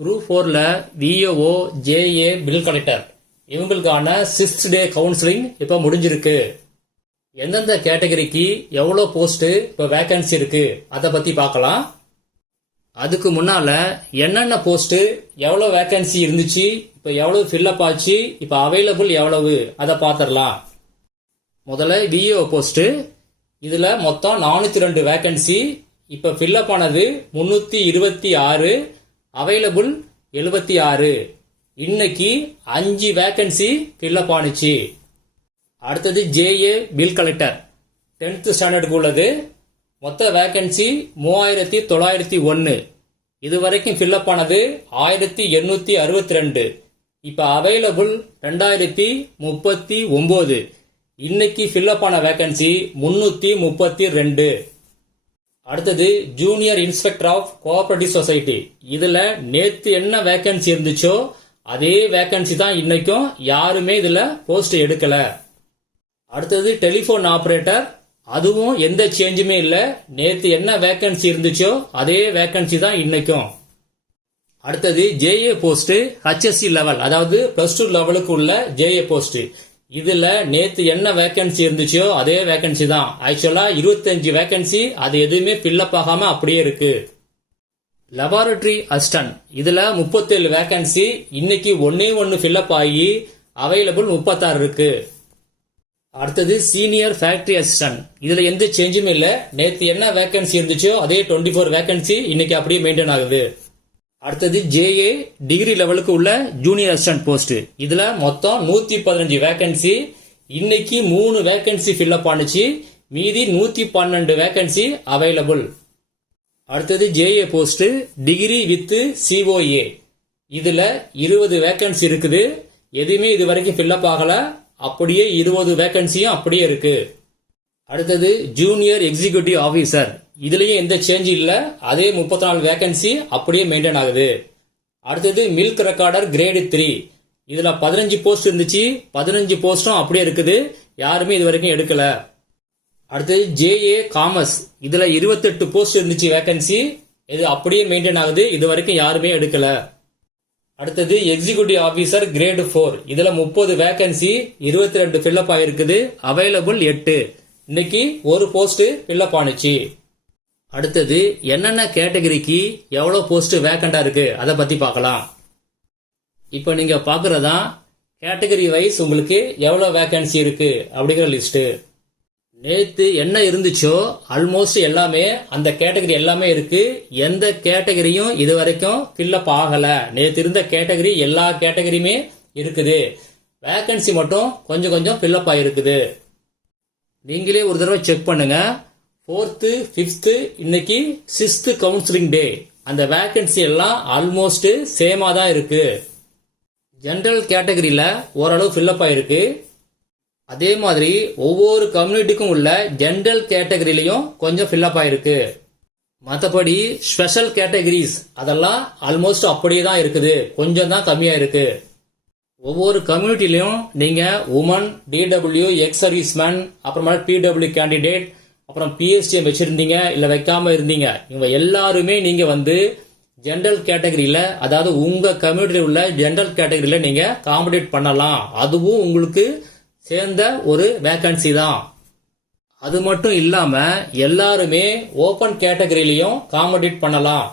Group 4ல VAO JA bill collector இவங்களுக்கான 6th டே counselling இப்போ முடிஞ்சிருக்கு. எந்தெந்த கேட்டகரிக்கு எவ்வளோ போஸ்ட் இப்போ வேகன்சி இருக்கு அதை பத்தி பார்க்கலாம். அதுக்கு முன்னால என்னென்ன போஸ்ட் எவ்வளோ வேகன்சி இருந்துச்சு, இப்போ எவ்வளவு ஃபில்அப் ஆச்சு, இப்போ அவைலபிள் எவ்வளவு அதை பார்த்துடலாம். முதல்ல விஏஓ போஸ்ட், இதுல மொத்தம் 402 வேகன்சி. இப்ப ஃபில்அப் ஆனது 326, அவைலபிள் 76. இன்னைக்கு 5 வேகன்சி ஃபில்அப் ஆனிச்சு. அடுத்தது ஜேஏ பில் கலெக்டர் 10th ஸ்டாண்டர்டுக்கு உள்ளது. மொத்த வேகன்சி 3901. இதுவரைக்கும் ஃபில்அப் ஆனது 1862. இப்ப அவைலபிள் 2039. இன்னைக்கு ஃபில்அப் ஆன வேகன்சி 332. அடுத்தது junior inspector of cooperative society. இதுல நேத்து என்ன வேகன்சி இருந்துச்சோ அதே வேகன்சி தான் இன்னைக்கும், யாருமே இதுல போஸ்ட் எடுக்கல. அடுத்தது டெலிபோன் ஆபரேட்டர், அதுவும் எந்த சேஞ்சுமே இல்ல. நேத்து என்ன வேகன்சி இருந்துச்சோ அதே வேகன்சி தான் இன்னைக்கும். அடுத்தது ஜேஏ போஸ்ட் ஹெச்எஸ்சி லெவல், அதாவது +2 லெவலுக்கு உள்ள ஜேஏ போஸ்ட். இதுல நேத்து என்ன வேகன்சி இருந்துச்சோ அதே வேகன்சி தான். ஆக்சுவலா 25 வேகன்சி, அது எதுவுமே ஃபில்அப் ஆகாம அப்படியே இருக்கு. லெபார்டரி அசிஸ்டன்ட், இதுல 37 வேகன்சி. இன்னைக்கு ஒன்னு ஃபில்அப் ஆகி அவைலபிள் 36 இருக்கு. அடுத்தது சீனியர் ஃபேக்டரி அசிஸ்டன்ட், இதுல எந்த சேஞ்சுமே இல்ல. நேத்து என்ன வேகன்சி இருந்துச்சோ அதே 24 வேகன்சி இன்னைக்கு அப்படியே மெயின்டைன் ஆகுது. அடுத்தது ஜேஏ டிகிரி லெவலுக்கு உள்ள ஜூனியர் அசிஸ்டன்ட் போஸ்ட். இதுல மொத்தம் 115 வேகன்சி. இன்னைக்கு 3 வேகன்சி ஃபில்அப் ஆனிச்சு, மீதி 112 வேகன்சி அவைலபிள். அடுத்தது JA post degree with COA. இதுல 20 வேகன்சி இருக்குது. எதுவுமே இது வரைக்கும் ஃபில்அப் ஆகல, அப்படியே 20 வேகன்சியும் அப்படியே இருக்கு. அடுத்தது ஜூனியர் எக்ஸிகியூட்டிவ் ஆபீசர், இதுலயும் எந்த சேஞ்ச் இல்ல, அதே 34 வேகன்சி அப்படியே மெயின்டைன் ஆகுது. அடுத்தது மில்க் ரெக்கார்டர் கிரேடு 3. இதுல 15 போஸ்ட் இருந்துச்சு, 15 போஸ்டும் அப்படியே இருக்குது, யாருமே இது வரைக்கும் எடுக்கல. அடுத்தது ஜேஏ காமர்ஸ், இதுல 28 போஸ்ட் இருந்துச்சு வேகன்சி, இது அப்படியே மெயின்டைன் ஆகுது, இது வரைக்கும் யாருமே எடுக்கல. அடுத்தது எக்ஸிகியூட்டிவ் ஆபீசர் கிரேடு 4. இதுல 30 வேகன்சி, 22 ஃபில்அப் ஆயிருக்குது, அவைலபிள் 8. இன்னைக்கு ஒரு போஸ்ட் ஃபில்அப் ஆனிச்சு. அடுத்தது என்னென்ன கேட்டகரிக்கு எவ்வளவு போஸ்ட் வேக்கண்டா இருக்கு அதை பத்தி பார்க்கலாம். இப்ப நீங்க பாக்குறதா கேட்டகரி வைஸ் உங்களுக்கு எவ்வளவு வேகன்சி இருக்கு அப்படிங்கிற லிஸ்ட். நேத்து என்ன இருந்துச்சோ ஆல்மோஸ்ட் எல்லாமே அந்த கேட்டகரி எல்லாமே இருக்கு. எந்த கேட்டகரியும் இது வரைக்கும் ஃபில்அப் ஆகல. நேத்து இருந்த கேட்டகரி எல்லா கேட்டகரியுமே இருக்குது. வேகன்சி மட்டும் கொஞ்சம் கொஞ்சம் ஃபில்அப் ஆயிருக்குது. நீங்களே ஒரு தடவை செக் பண்ணுங்க. 4th 5th இன்னைக்கு 6th கவுன்சிலிங் டே. அந்த வேகன்சி எல்லாம் ஆல்மோஸ்ட் சேமா தான் இருக்கு. ஜெனரல் கேட்டகரியில ஓரளவு ஃபில்அப் ஆயிருக்கு. அதே மாதிரி ஒவ்வொரு கம்யூனிட்டிக்கும் உள்ள ஜெனரல் கேட்டகரியிலையும் கொஞ்சம் ஃபில்அப் ஆயிருக்கு. மற்றபடி ஸ்பெஷல் கேட்டகரிஸ் அதெல்லாம் ஆல்மோஸ்ட் அப்படியே தான் இருக்குது, கொஞ்சம் தான் கம்மியா இருக்கு. ஒவ்வொரு கம்யூனிட்டிலையும் நீங்க உமன், டிடபிள்யூ, எக்ஸ் சர்வீஸ்மேன், அப்புறமா பிடபிள்யூ கேண்டிடேட், அப்புறம் பிஎஸ்டி வச்சிருந்தீங்க இல்ல வைக்காம இருந்தீங்க, இவங்க எல்லாருமே நீங்க ஜெனரல் கேட்டகரியில, அதாவது உங்க கம்யூனிட்டியில் உள்ள ஜெனரல் கேட்டகரியில நீங்க காம்படேட் பண்ணலாம். அதுவும் உங்களுக்கு சேர்ந்த ஒரு வேகன்சி தான். அது மட்டும் இல்லாம எல்லாருமே ஓபன் கேட்டகரியிலையும் காம்படேட் பண்ணலாம்.